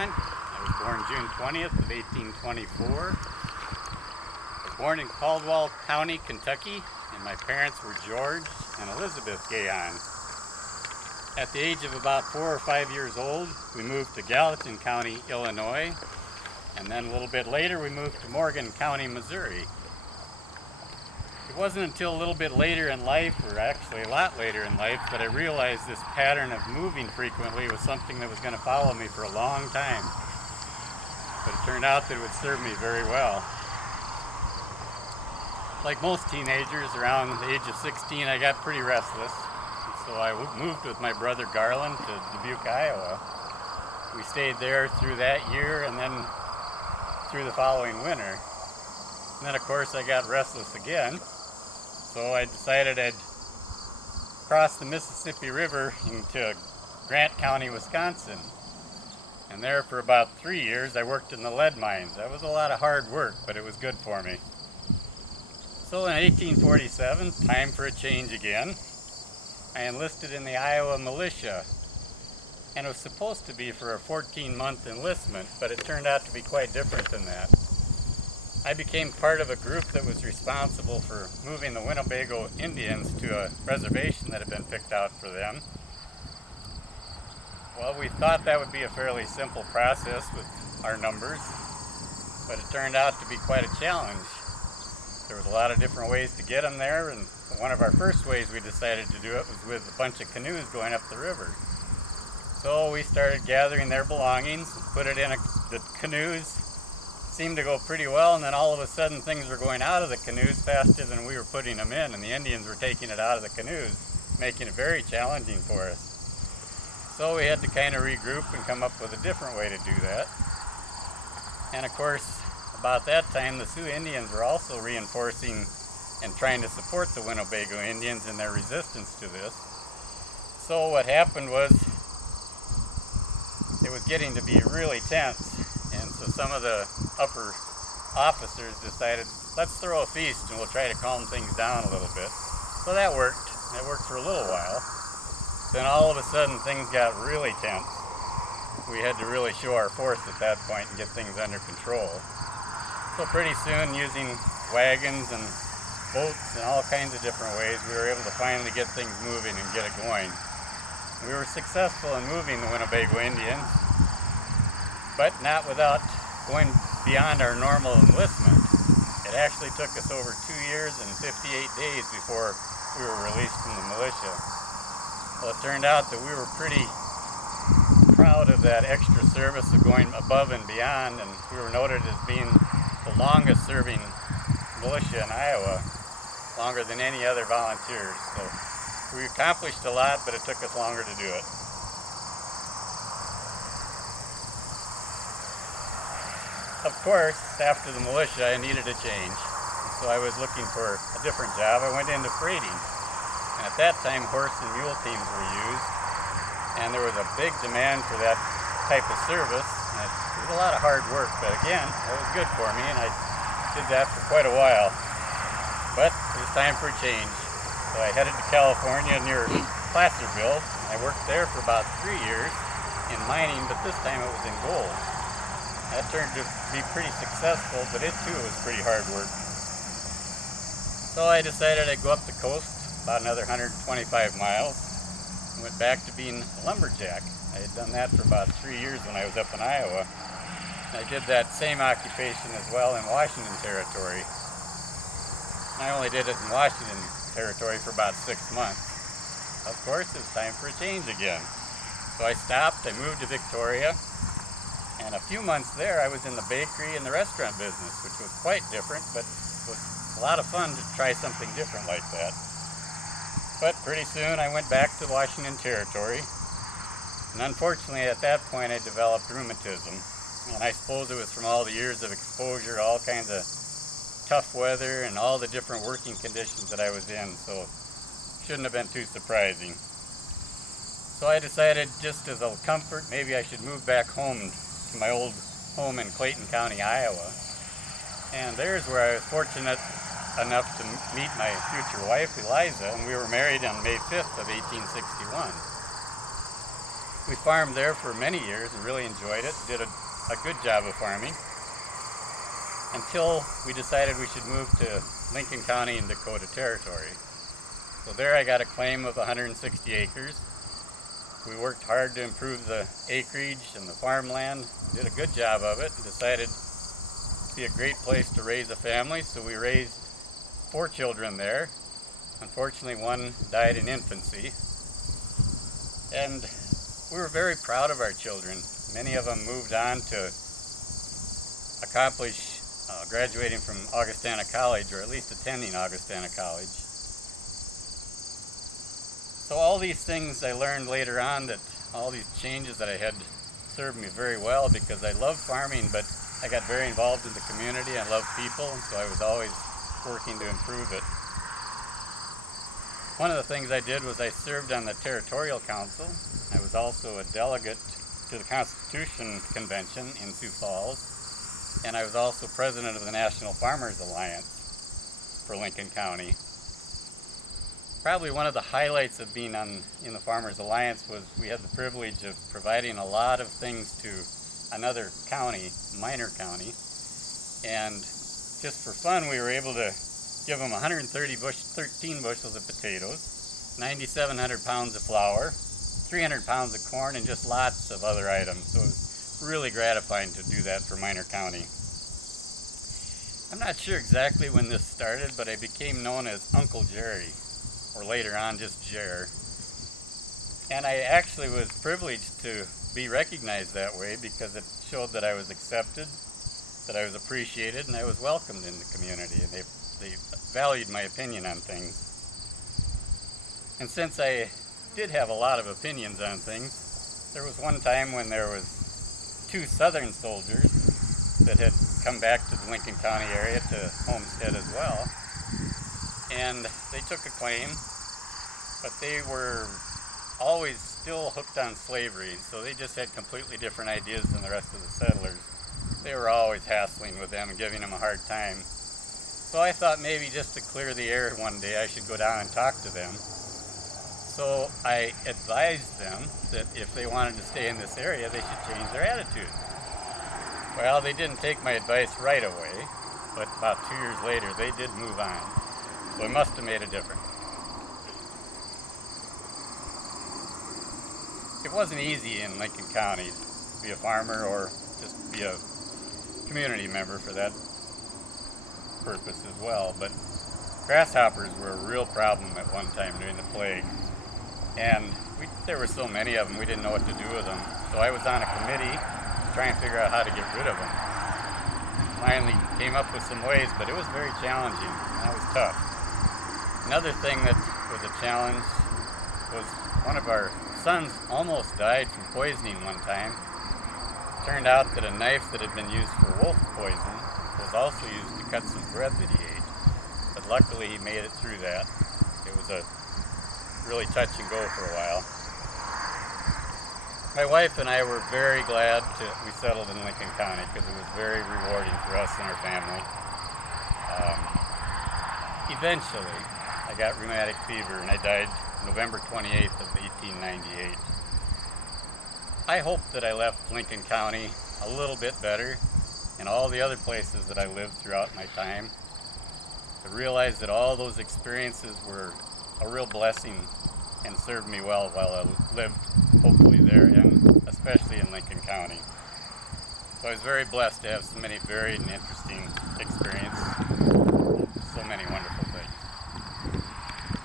Gehon. I was born June 20th of 1824. I was born in Caldwell County, Kentucky, and my parents were George and Elizabeth Gehon. At the age of about 4 or 5 years old, we moved to Gallatin County, Illinois, and then a little bit later we moved to Morgan County, Missouri. It wasn't until a little bit later in life, or actually a lot later in life, that I realized this pattern of moving frequently was something that was going to follow me for a long time. But it turned out that it would serve me very well. Like most teenagers, around the age of 16, I got pretty restless. So I moved with my brother Garland to Dubuque, Iowa. We stayed there through that year and then through the following winter. And then of course I got restless again. So I decided I'd cross the Mississippi River into Grant County, Wisconsin. And there for about 3 years I worked in the lead mines. That was a lot of hard work, but it was good for me. So in 1847, time for a change again. I enlisted in the Iowa militia. And it was supposed to be for a 14-month enlistment, but it turned out to be quite different than that. I became part of a group that was responsible for moving the Winnebago Indians to a reservation that had been picked out for them. Well, we thought that would be a fairly simple process with our numbers, but it turned out to be quite a challenge. There was a lot of different ways to get them there, and one of our first ways we decided to do it was with a bunch of canoes going up the river. So we started gathering their belongings, put it in the canoes. Seemed to go pretty well, and then all of a sudden things were going out of the canoes faster than we were putting them in, and the Indians were taking it out of the canoes, making it very challenging for us. So we had to kind of regroup and come up with a different way to do that. And of course, about that time, the Sioux Indians were also reinforcing and trying to support the Winnebago Indians in their resistance to this. So what happened was, it was getting to be really tense. And so some of the upper officers decided, let's throw a feast and we'll try to calm things down a little bit. So that worked. That worked for a little while. Then all of a sudden things got really tense. We had to really show our force at that point and get things under control. So pretty soon, using wagons and boats and all kinds of different ways, we were able to finally get things moving and get it going. We were successful in moving the Winnebago Indians, but not without going beyond our normal enlistment. It actually took us over 2 years and 58 days before we were released from the militia. Well, it turned out that we were pretty proud of that extra service of going above and beyond, and we were noted as being the longest serving militia in Iowa, longer than any other volunteers. So we accomplished a lot, but it took us longer to do it. Of course, after the militia, I needed a change. So I was looking for a different job. I went into freighting. And at that time, horse and mule teams were used. And there was a big demand for that type of service. And it was a lot of hard work, but again, it was good for me, and I did that for quite a while. But it was time for a change. So I headed to California near Placerville. I worked there for about 3 years in mining, but this time it was in gold. That turned to be pretty successful, but it too was pretty hard work. So I decided I'd go up the coast, about another 125 miles, and went back to being a lumberjack. I had done that for about 3 years when I was up in Iowa. And I did that same occupation as well in Washington Territory. I only did it in Washington Territory for about 6 months. Of course, it was time for a change again. So I stopped, I moved to Victoria, and a few months there I was in the bakery and the restaurant business, which was quite different, but it was a lot of fun to try something different like that. But pretty soon I went back to Washington Territory, and unfortunately at that point I developed rheumatism. And I suppose it was from all the years of exposure to all kinds of tough weather and all the different working conditions that I was in, so shouldn't have been too surprising. So I decided, just as a comfort, maybe I should move back home to my old home in Clayton County, Iowa. And there's where I was fortunate enough to meet my future wife, Eliza, and we were married on May 5th of 1861. We farmed there for many years and really enjoyed it, did a good job of farming, until we decided we should move to Lincoln County in Dakota Territory. So there I got a claim of 160 acres. We worked hard to improve the acreage and the farmland, did a good job of it, and decided it'd be a great place to raise a family, so we raised 4 children there. Unfortunately, one died in infancy. And we were very proud of our children. Many of them moved on to accomplish graduating from Augustana College, or at least attending Augustana College. So all these things I learned later on, that all these changes that I had, served me very well, because I love farming, but I got very involved in the community. I love people, and so I was always working to improve it. One of the things I did was I served on the Territorial Council. I was also a delegate to the Constitution Convention in Sioux Falls, and I was also president of the National Farmers Alliance for Lincoln County. Probably one of the highlights of being in the Farmers Alliance was we had the privilege of providing a lot of things to another county, minor county, and just for fun we were able to give them 13 bushels of potatoes, 9,700 pounds of flour, 300 pounds of corn, and just lots of other items. So it was really gratifying to do that for Minor County. I'm not sure exactly when this started, but I became known as Uncle Jerry, or later on just Jer. And I actually was privileged to be recognized that way, because it showed that I was accepted, that I was appreciated, and I was welcomed in the community, and they valued my opinion on things. And since I did have a lot of opinions on things, there was one time when there was 2 Southern soldiers that had come back to the Lincoln County area to homestead as well, and they took a claim, but they were always still hooked on slavery, so they just had completely different ideas than the rest of the settlers. They were always hassling with them and giving them a hard time. So I thought maybe just to clear the air one day I should go down and talk to them. So I advised them that if they wanted to stay in this area, they should change their attitude. Well, they didn't take my advice right away, but about 2 years later they did move on. So it must have made a difference. It wasn't easy in Lincoln County to be a farmer or just be a community member for that purpose as well, but grasshoppers were a real problem at one time during the plague, and there were so many of them we didn't know what to do with them. So I was on a committee trying to figure out how to get rid of them. Finally came up with some ways, but it was very challenging. That was tough. Another thing that was a challenge was one of our sons almost died from poisoning one time. Turned out that a knife that had been used for wolf poison was also used to cut some bread that he ate. But luckily he made it through that. It was a really touch and go for a while. My wife and I were very glad we settled in Lincoln County, because it was very rewarding for us and our family. Eventually, I got rheumatic fever and I died November 28th of 1898. I hope that I left Lincoln County a little bit better, and all the other places that I lived throughout my time, to realize that all those experiences were a real blessing and served me well while I lived, hopefully there, and especially in Lincoln County. So I was very blessed to have so many varied and interesting experiences.